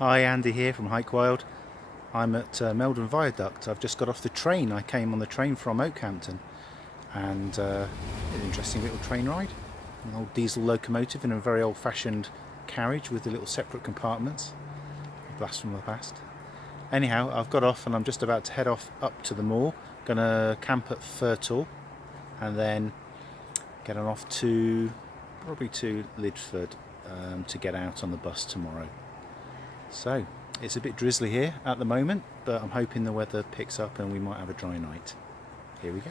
Hi, Andy here from Hike Wild. I'm at Meldon Viaduct. I've just got off the train. I came on the train from Oakhampton, and an interesting little train ride. An old diesel locomotive in a very old-fashioned carriage with the little separate compartments. A blast from the past. Anyhow, I've got off and I'm just about to head off up to the moor. Gonna camp at Fur Tor and then get on off to probably to Lydford to get out on the bus tomorrow. So it's a bit drizzly here at the moment, but I'm hoping the weather picks up and we might have a dry night. Here we go.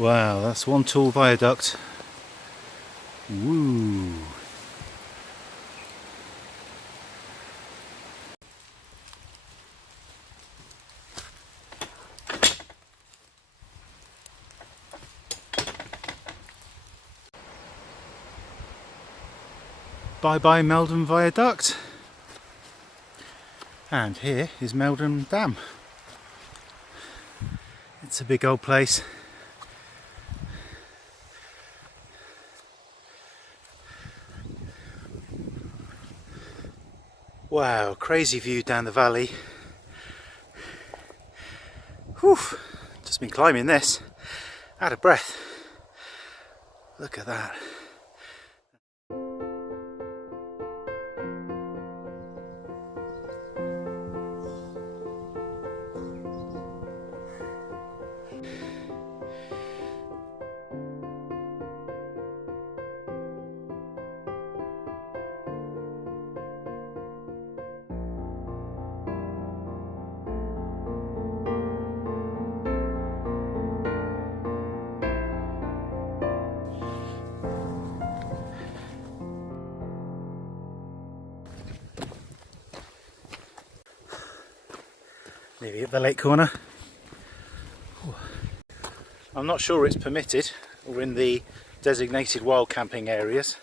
Wow, that's one tall viaduct. Woo! Bye bye Meldon Viaduct. And here is Meldon Dam. It's a big old place. Wow, crazy view down the valley. Whew, just been climbing this, out of breath. Look at that. Nearly at the lake corner. I'm not sure it's permitted or in the designated wild camping areas,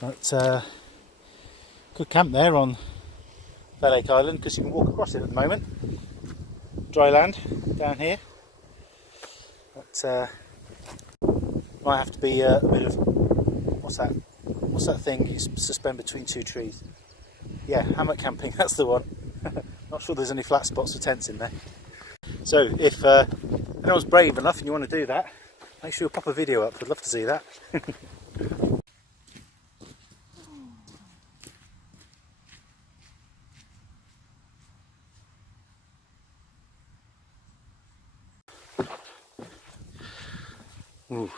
but could camp there on the Lake Island because you can walk across it at the moment. Dry land down here, but might have to be a bit of what's that thing you suspend between two trees? Yeah, hammock camping, that's the one. Not sure there's any flat spots for tents in there. So if anyone's brave enough and you want to do that, make sure you pop a video up. I'd love to see that. Ooh,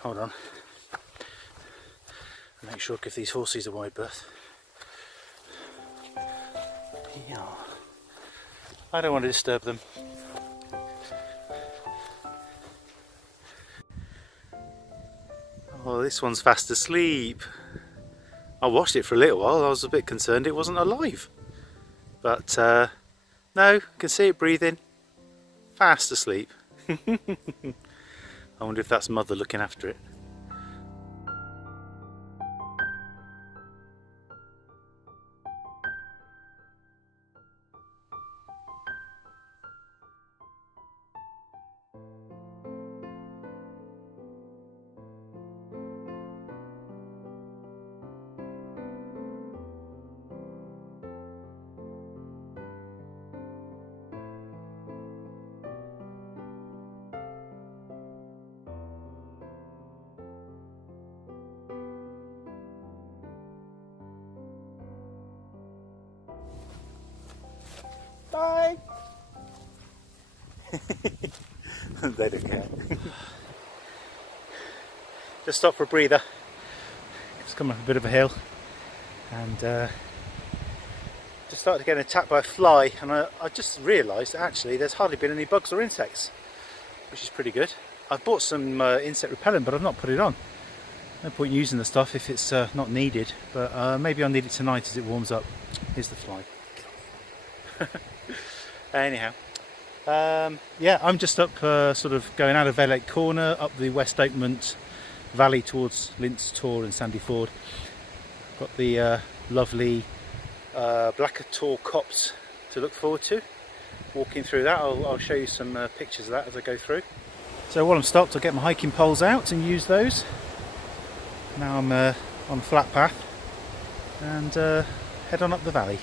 hold on. Make sure I give these horses a wide berth. Yeah. I don't want to disturb them. Oh, this one's fast asleep. I watched it for a little while. I was a bit concerned it wasn't alive. But no, I can see it breathing. Fast asleep. I wonder if that's mother looking after it. Bye! They don't care. Just stop for a breather. Just come up a bit of a hill and just started getting attacked by a fly, and I just realised actually there's hardly been any bugs or insects, which is pretty good. I've bought some insect repellent, but I've not put it on. No point using the stuff if it's not needed, but maybe I'll need it tonight as it warms up. Here's the fly. Anyhow, yeah, I'm just up sort of going out of Velake Corner up the West Oakmont Valley towards Lydford Tor and Sandy Ford. Got the lovely Fur Tor copse to look forward to. Walking through that, I'll show you some pictures of that as I go through. So while I'm stopped, I'll get my hiking poles out and use those. Now I'm on a flat path and head on up the valley.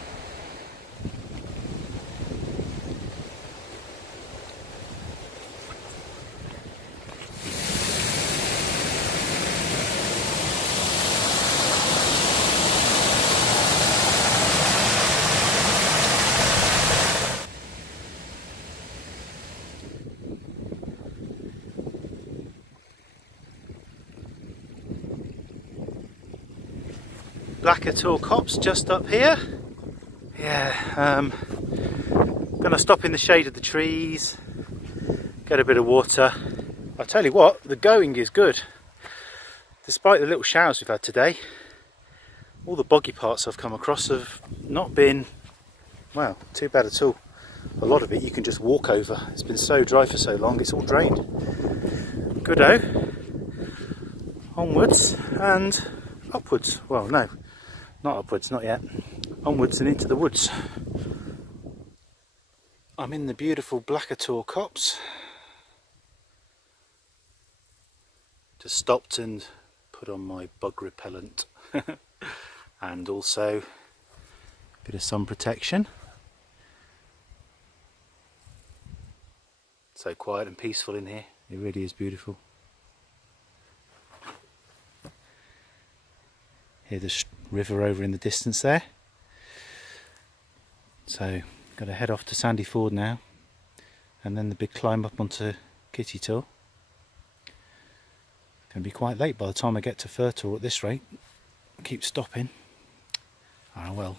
Fur Tor copse just up here. Yeah, gonna stop in the shade of the trees, get a bit of water. I'll tell you what, the going is good. Despite the little showers we've had today, all the boggy parts I've come across have not been, well, too bad at all. A lot of it you can just walk over. It's been so dry for so long, it's all drained. Good-o. Onwards and upwards. Well, no. Not upwards, not yet. Onwards and into the woods. I'm in the beautiful Fur Tor copse. Just stopped and put on my bug repellent. And also a bit of sun protection. So quiet and peaceful in here. It really is beautiful. Hear the river over in the distance there. So, got to head off to Sandy Ford now, and then the big climb up onto Kitty Tor. Going to be quite late by the time I get to Fur Tor at this rate. Keep stopping. Ah well.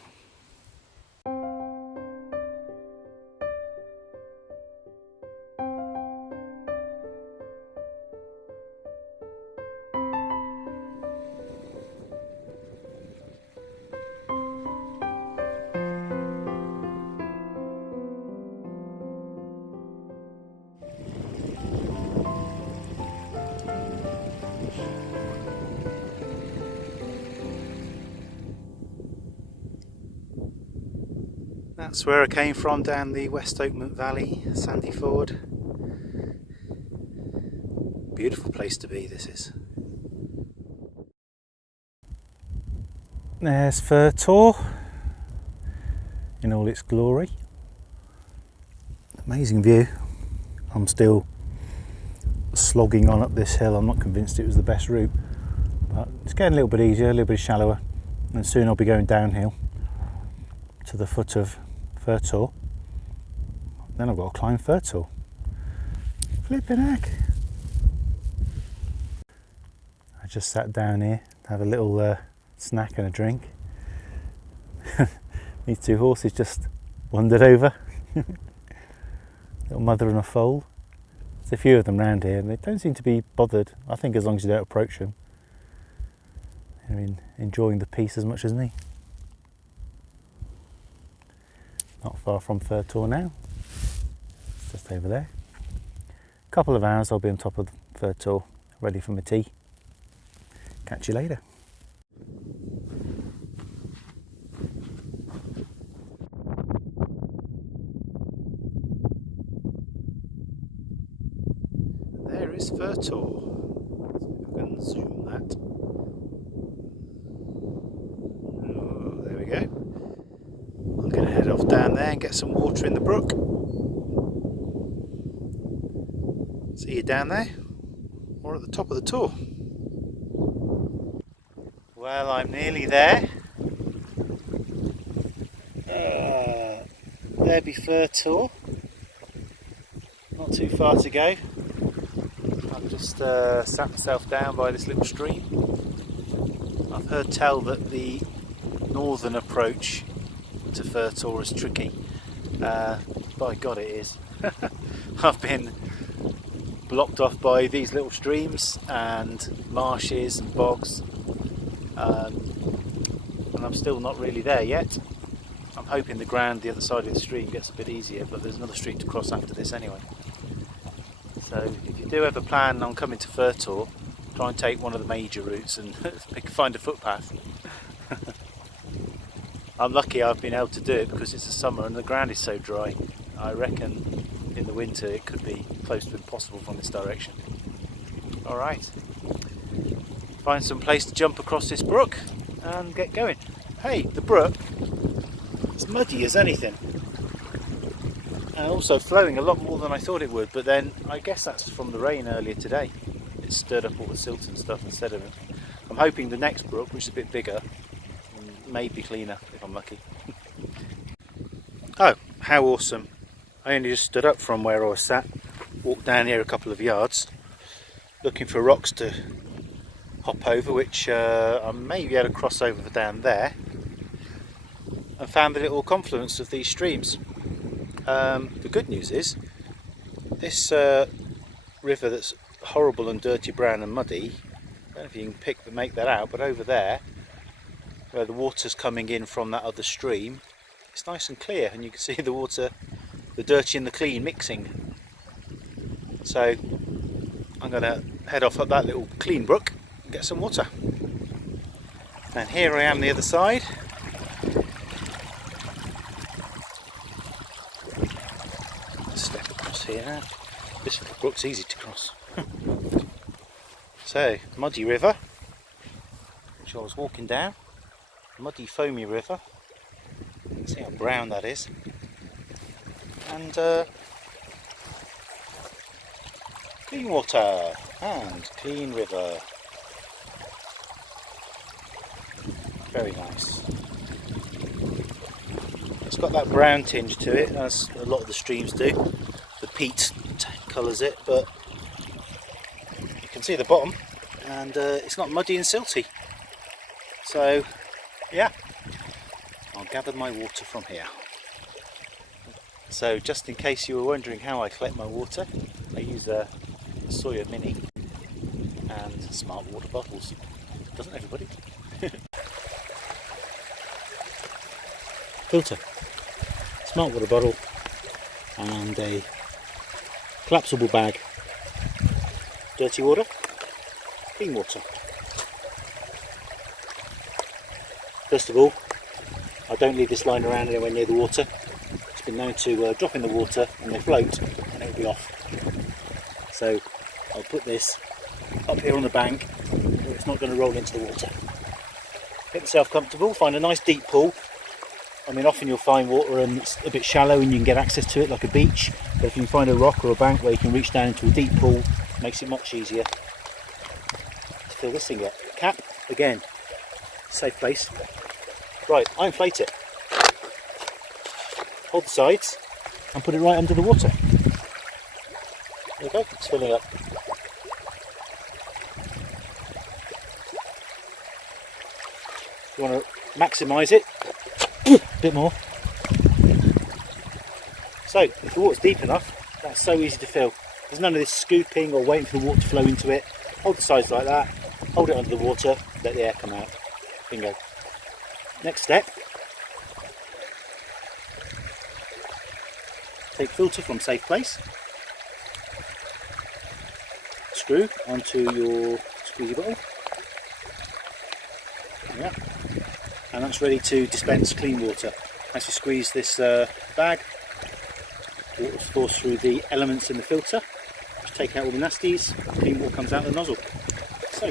That's where I came from, down the West Oakmont Valley, Sandy Ford. Beautiful place to be, this is. There's Fur Tor in all its glory. Amazing view. I'm still slogging on up this hill. I'm not convinced it was the best route, but it's getting a little bit easier, a little bit shallower, and soon I'll be going downhill to the foot of Fur Tor. Then I've got to climb Fur Tor. Flipping heck. I just sat down here to have a little snack and a drink. These two horses just wandered over. Little mother and a foal. There's a few of them round here and they don't seem to be bothered. I think as long as you don't approach them. They're enjoying the peace as much as me. Not far from Fur Tor now, it's just over there. A couple of hours I'll be on top of Fur Tor, ready for my tea. Catch you later. There is Fur Tor. Let's see if I can zoom that. Oh, there we go. I'm going to head off down there and get some water in the brook. See you down there, or at the top of the Tor. Well, I'm nearly there. There be Fur Tor. Not too far to go. I've just sat myself down by this little stream. I've heard tell that the northern approach to Fur Tor is tricky. By God it is. I've been blocked off by these little streams and marshes and bogs, and I'm still not really there yet. I'm hoping the ground the other side of the stream gets a bit easier, but there's another street to cross after this anyway. So if you do ever plan on coming to Fur Tor, try and take one of the major routes and find a footpath. I'm lucky I've been able to do it because it's the summer and the ground is so dry. I reckon in the winter it could be close to impossible from this direction. Alright, find some place to jump across this brook and get going. Hey, the brook, it's muddy as anything, and also flowing a lot more than I thought it would, but then I guess that's from the rain earlier today. It stirred up all the silt and stuff instead of it. I'm hoping the next brook, which is a bit bigger, may be cleaner if I'm lucky. Oh, how awesome. I only just stood up from where I was sat, walked down here a couple of yards, looking for rocks to hop over, which I may be able to cross over down there, and found the little confluence of these streams. The good news is, this river that's horrible and dirty brown and muddy, I don't know if you can make that out, but over there, where the water's coming in from that other stream, it's nice and clear, and you can see the water, the dirty and the clean mixing. So I'm going to head off up that little clean brook and get some water. And here I am the other side. Step across here now. This little brook's easy to cross. So, muddy river, which I was walking down. Muddy, foamy river. See how brown that is. And clean water and clean river. Very nice. It's got that brown tinge to it, as a lot of the streams do. The peat colours it, but you can see the bottom, and it's not muddy and silty. So yeah, I'll gather my water from here. So just in case you were wondering how I collect my water, I use a Sawyer Mini and smart water bottles. Doesn't everybody? Filter, smart water bottle, and a collapsible bag. Dirty water, clean water. First of all, I don't leave this lying around anywhere near the water. It's been known to drop in the water and they float and it'll be off. So I'll put this up here on the bank where it's not going to roll into the water. Get yourself comfortable, find a nice deep pool. I mean, often you'll find water and it's a bit shallow and you can get access to it like a beach, but if you can find a rock or a bank where you can reach down into a deep pool, it makes it much easier to fill this thing up. Cap, again, safe place. Right, I inflate it. Hold the sides and put it right under the water. There we go, it's filling up. You want to maximise it, a bit more. So, if the water's deep enough, that's so easy to fill. There's none of this scooping or waiting for the water to flow into it. Hold the sides like that, hold it under the water, let the air come out. Bingo. Next step, take filter from safe place, screw onto your squeezy bottle, yeah, and that's ready to dispense clean water. As you squeeze this bag, water will force through the elements in the filter, just take out all the nasties, clean water comes out the nozzle. So,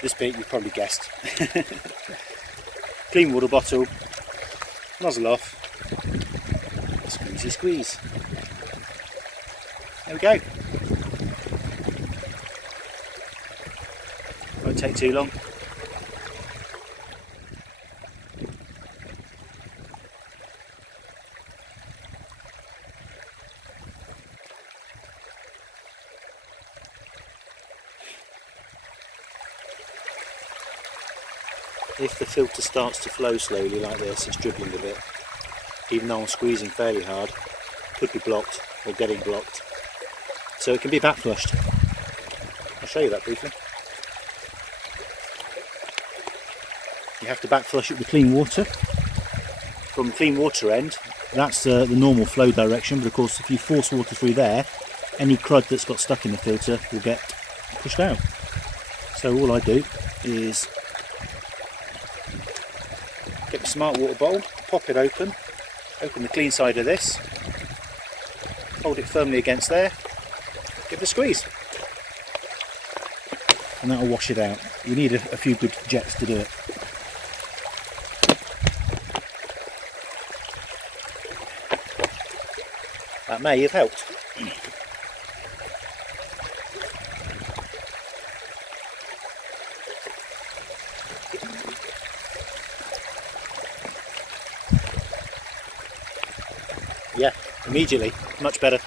this bit you've probably guessed. Clean water bottle, nozzle off, squeezy squeeze. There we go. Won't take too long. If the filter starts to flow slowly like this, it's dribbling a bit, even though I'm squeezing fairly hard, could be blocked or getting blocked. so it can be back flushed. I'll show you that briefly. You have to back flush it with clean water. From the clean water end, that's the normal flow direction, but of course if you force water through there, any crud that's got stuck in the filter will get pushed out. So all I do is get the smart water bottle, pop it open the clean side of this, hold it firmly against there, give it a squeeze, and that'll wash it out. You need a few good jets to do it. That may have helped. Yeah, immediately, much better.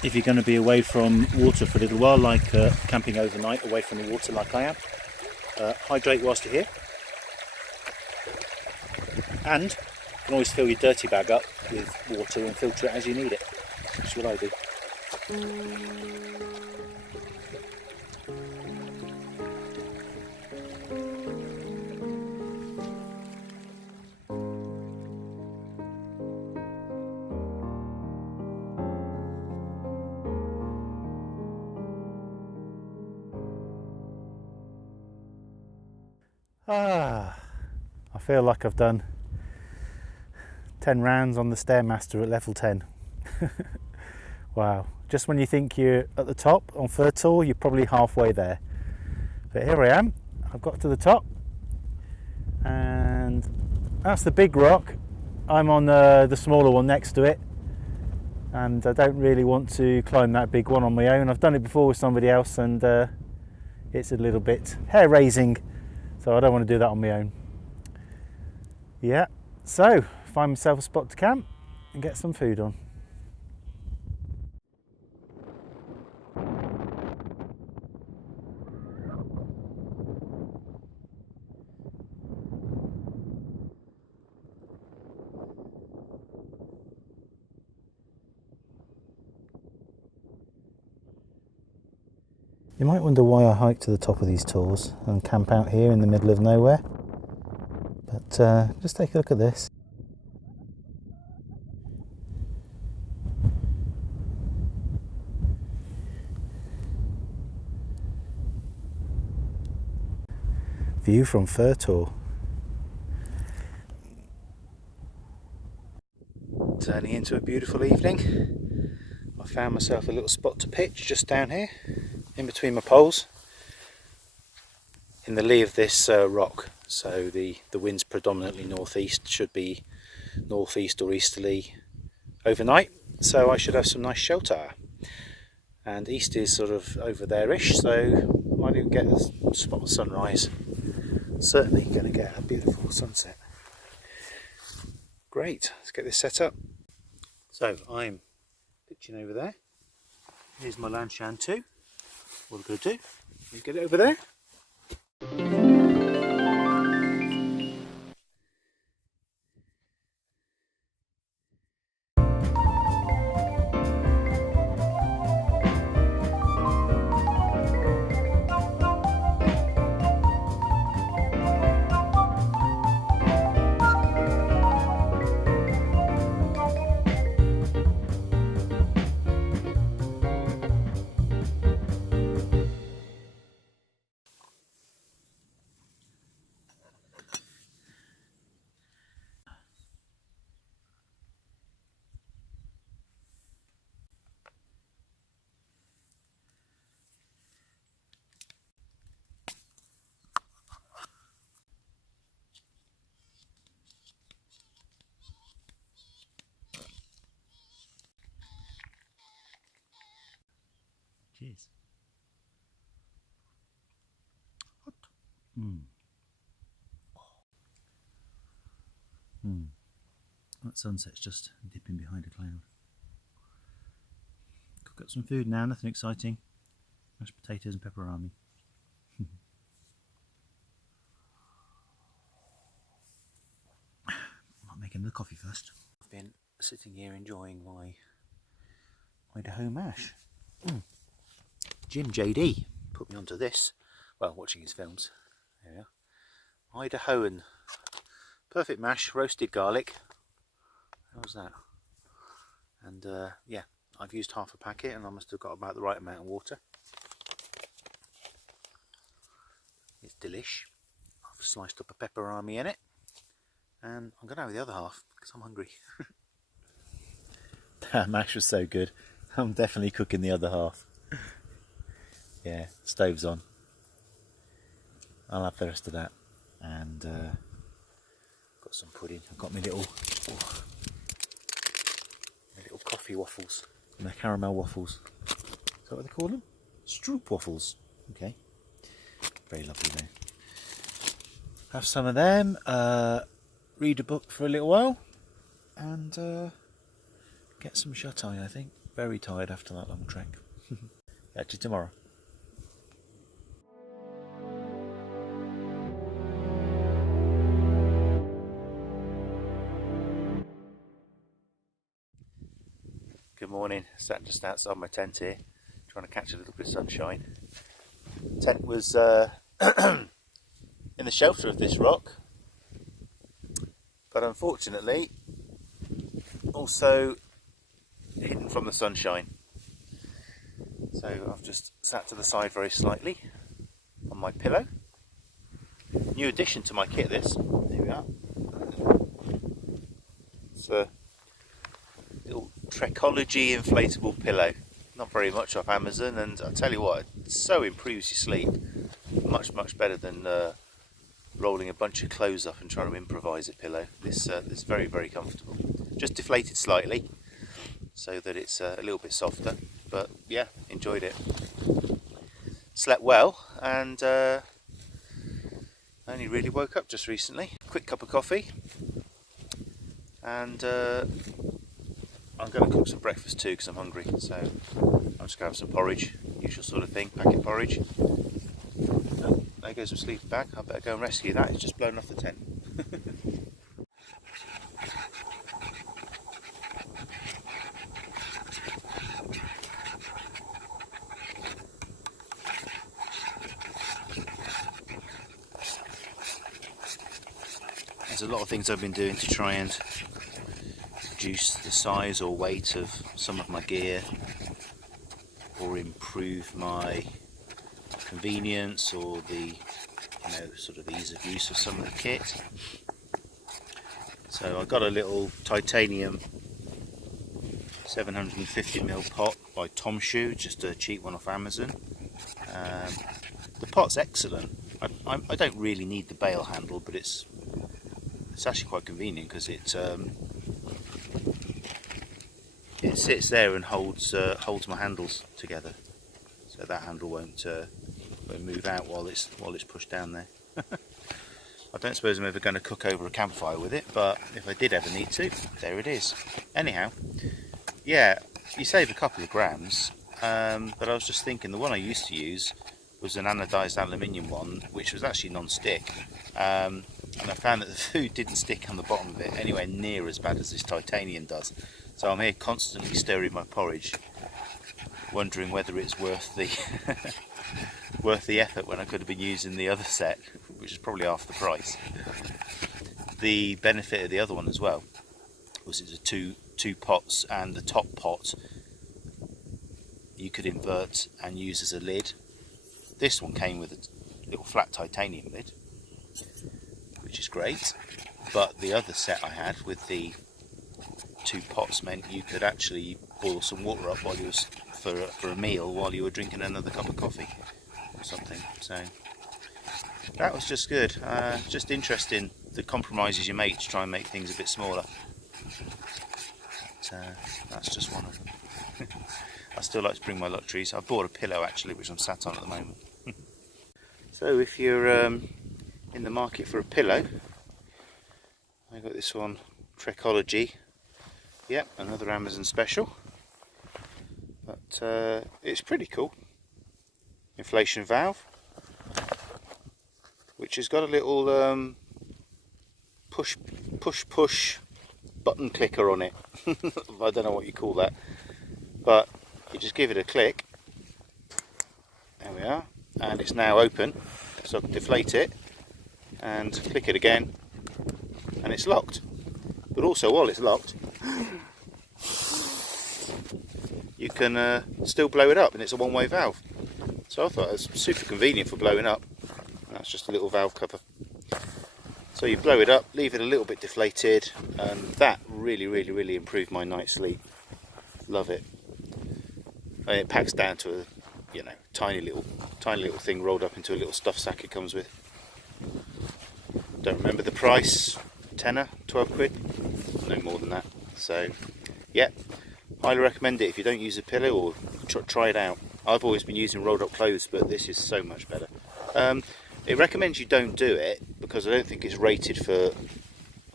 If you're going to be away from water for a little while, like camping overnight away from the water like I am, hydrate whilst you're here. And you can always fill your dirty bag up with water and filter it as you need it. That's what I do. I feel like I've done 10 rounds on the Stairmaster at level 10. Wow, just when you think you're at the top on Fur Tor, you're probably halfway there. But here I am, I've got to the top, and that's the big rock. I'm on the smaller one next to it, and I don't really want to climb that big one on my own. I've done it before with somebody else, and it's a little bit hair-raising, so I don't want to do that on my own. Yeah, so find myself a spot to camp and get some food on. You might wonder why I hike to the top of these tors and camp out here in the middle of nowhere, but just take a look at this. View from Fur Tor. Turning into a beautiful evening. I found myself a little spot to pitch just down here, in between my poles, in the lee of this rock. So the wind's predominantly northeast, should be northeast or easterly overnight, so I should have some nice shelter. And east is sort of over there-ish, so might even get a spot of sunrise. Certainly going to get a beautiful sunset. Great, let's get this set up. So I'm pitching over there. Here's my Lanshan 2. What I'm going to do is get it over there. Cheers. Mm. Mm. That sunset's just dipping behind a cloud. Cook up some food now, nothing exciting. Mashed potatoes and pepperami. I'm making the coffee first. I've been sitting here enjoying my Idaho mash. Jim JD put me onto this, well, watching his films. There we are. Idahoan perfect mash, roasted garlic. How's that? And yeah, I've used half a packet and I must have got about the right amount of water. It's delish. I've sliced up a pepperami in it, and I'm going to have the other half because I'm hungry. That mash was so good. I'm definitely cooking the other half. Yeah, stove's on. I'll have the rest of that. And got some pudding. I've got my little coffee waffles. My caramel waffles. Is that what they call them? Stroop waffles. Okay. Very lovely though. Have some of them. Read a book for a little while. And get some shut-eye, I think. Very tired after that long trek. Catch you tomorrow. Good morning. Sat just outside my tent here, trying to catch a little bit of sunshine. The tent was in the shelter of this rock, but unfortunately also hidden from the sunshine. So I've just sat to the side very slightly on my pillow. New addition to my kit, this. Here we are. It's a little Trekology inflatable pillow. Not very much off Amazon, and I tell you what, it so improves your sleep. Much better than rolling a bunch of clothes up and trying to improvise a pillow. This is very comfortable. Just deflated slightly so that it's a little bit softer, but yeah, enjoyed it. Slept well, and only really woke up just recently. Quick cup of coffee, and I'm going to cook some breakfast too because I'm hungry, so I'm just going to have some porridge, usual sort of thing, packet porridge. Oh, there goes my sleeping bag. I better go and rescue that, it's just blown off the tent. There's a lot of things I've been doing to try and reduce the size or weight of some of my gear, or improve my convenience or the sort of ease of use of some of the kit. So I got a little titanium 750ml pot by Tom Shoe, just a cheap one off Amazon. The pot's excellent. I don't really need the bail handle, but it's actually quite convenient because it sits there and holds my handles together, so that handle won't move out while it's pushed down there. I don't suppose I'm ever going to cook over a campfire with it, but if I did ever need to, there it is. Anyhow, yeah, you save a couple of grams, but I was just thinking the one I used to use was an anodised aluminium one, which was actually non-stick, and I found that the food didn't stick on the bottom of it anywhere near as bad as this titanium does. So I'm here constantly stirring my porridge, wondering whether it's worth the worth the effort when I could have been using the other set, which is probably half the price. The benefit of the other one as well was it's a two pots, and the top pot you could invert and use as a lid. This one came with a little flat titanium lid, which is great, but the other set I had with the two pots meant you could actually boil some water up while you was for a meal while you were drinking another cup of coffee or something. So that was just good. Just interesting the compromises you make to try and make things a bit smaller. But, that's just one of them. I still like to bring my luxuries. I bought a pillow actually, which I'm sat on at the moment. So if you're in the market for a pillow, I got this one Trekology. Yep, another Amazon special. But it's pretty cool. Inflation valve, which has got a little push button clicker on it. I don't know what you call that, but you just give it a click. There we are, and it's now open, so I can deflate it and click it again, and it's locked. But also, while it's locked, you can still blow it up, and it's a one-way valve. So I thought it was super convenient for blowing up. That's just a little valve cover. So you blow it up, leave it a little bit deflated, and that really improved my night's sleep. Love it. And it packs down to a, you know, tiny little thing rolled up into a little stuff sack it comes with. Don't remember the price. Tenner, 12 quid, no more than that. So yeah, highly recommend it if you don't use a pillow, or try it out. I've always been using rolled up clothes, but this is so much better. It recommends you don't do it because I don't think it's rated for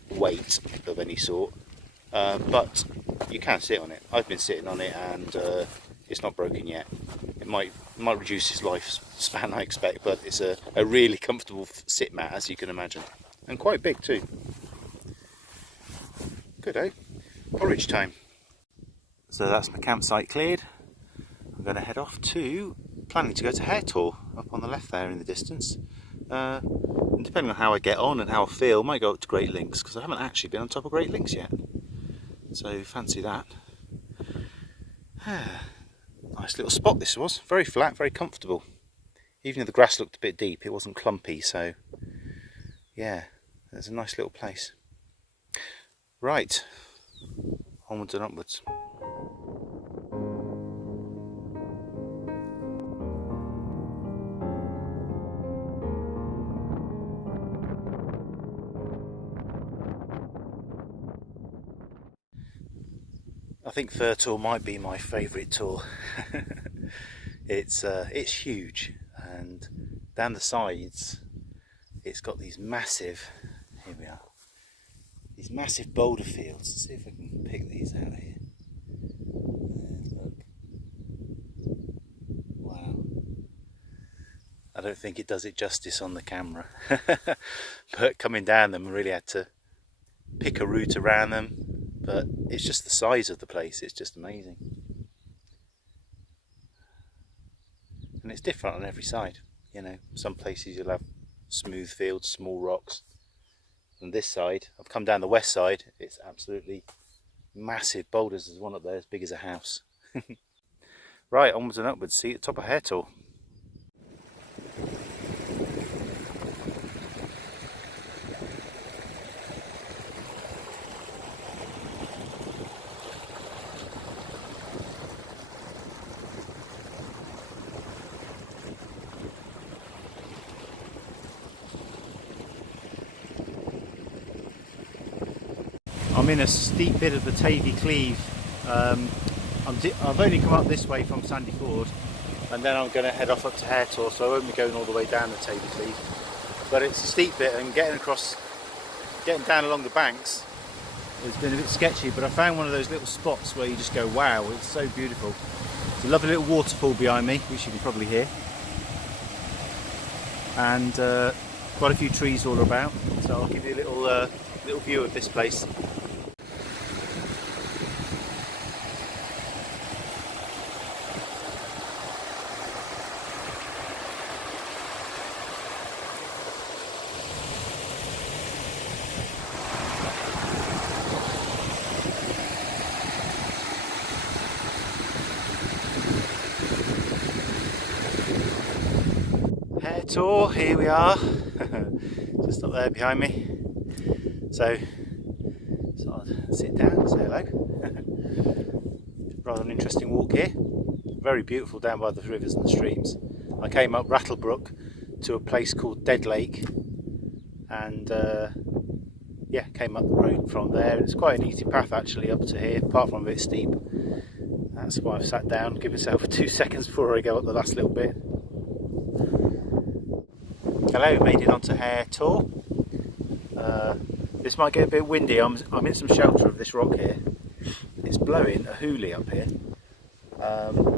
weight of any sort, but you can sit on it. I've been sitting on it, and it's not broken yet. It might reduce its lifespan, I expect, but it's a really comfortable sit mat, as you can imagine, and quite big too. Good, eh? Porridge time. So that's my campsite cleared. I'm going to head off to, planning to go to Fur Tor, up on the left there in the distance. And depending on how I get on and how I feel, I might go up to Great Links, because I haven't actually been on top of Great Links yet. So fancy that. Nice little spot this was, very flat, very comfortable. Even if the grass looked a bit deep, it wasn't clumpy, so yeah, there's a nice little place. Right, onwards and upwards. I think Fur Tor might be my favourite tour. It's huge, and down the sides it's got these massive, here we are, these massive boulder fields. Let's see if I can pick these out here. Look. Wow. I don't think it does it justice on the camera. But coming down them, I really had to pick a route around them. But it's just the size of the place, it's just amazing. And it's different on every side. You know, some places you'll have smooth fields, small rocks. On this side, I've come down the west side, it's absolutely massive boulders. There's one up there as big as a house. Right, onwards and upwards, see you at the top of Fur Tor. I'm in a steep bit of the Tavy Cleave. I've only come up this way from Sandy Ford, and then I'm going to head off up to Fur Tor, so I won't be going all the way down the Tavy Cleave. But it's a steep bit, and getting down along the banks has been a bit sketchy, but I found one of those little spots where you just go, wow, it's so beautiful. There's a lovely little waterfall behind me, which you can probably hear. And quite a few trees all about, so I'll give you a little view of this place. Fur Tor, here we are, just up there behind me. So I'll sit down, say hello. Rather an interesting walk here. Very beautiful down by the rivers and the streams. I came up Rattlebrook to a place called Dead Lake, and yeah, came up the road from there. It's quite an easy path actually up to here, apart from a bit steep. That's why I've sat down, give myself 2 seconds before I go up the last little bit. Hello, made it onto Fur Tor. This might get a bit windy. I'm in some shelter of this rock here. It's blowing a hoolie up here.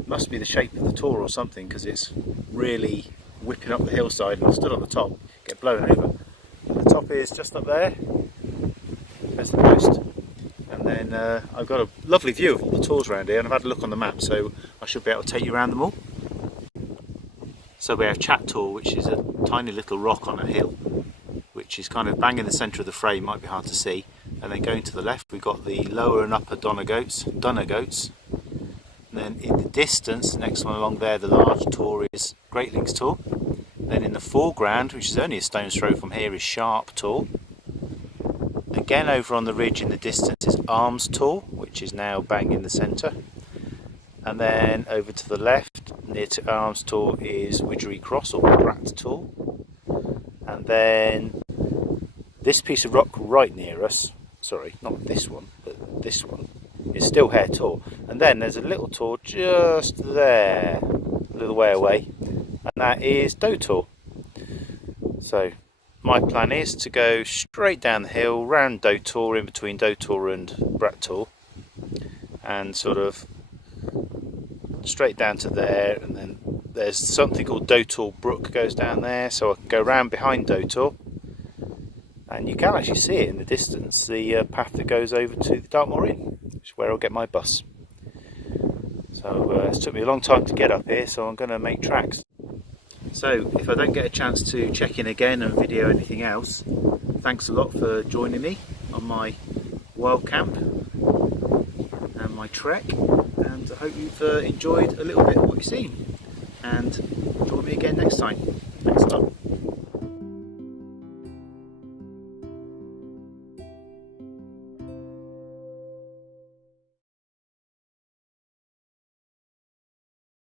Must be the shape of the Tor or something, because it's really whipping up the hillside, and I stood on the top, get blown over. The top is just up there. There's the post. And then I've got a lovely view of all the Tors around here, and I've had a look on the map, so I should be able to take you around them all. So we have Chat Tor, which is a tiny little rock on a hill, which is kind of bang in the centre of the frame, might be hard to see. And then going to the left, we've got the lower and upper Dunner goats. And then in the distance, the next one along there, the large Tor is Greatlings Tor. Then in the foreground, which is only a stone's throw from here, is Sharp Tor. Again over on the ridge in the distance is Arms Tor, which is now bang in the centre. And then over to the left, near to Arms Tor, is Widgery Cross or Brat Tor. And then this piece of rock right near us, sorry, not this one, but this one, is still Hare Tor. And then there's a little Tor just there, a little way away, and that is Doe Tor. So my plan is to go straight down the hill, round Doe Tor, in between Doe Tor and Brat Tor, and sort of straight down to there, and then there's something called Doe Tor Brook goes down there, so I can go round behind Doe Tor, and you can actually see it in the distance, the path that goes over to the Dartmoor Inn, which is where I'll get my bus. So it's took me a long time to get up here, so I'm going to make tracks. So if I don't get a chance to check in again and video anything else, thanks a lot for joining me on my wild camp and my trek, and I hope you've enjoyed a little bit of what you've seen, and join me again next time. Thanks a lot.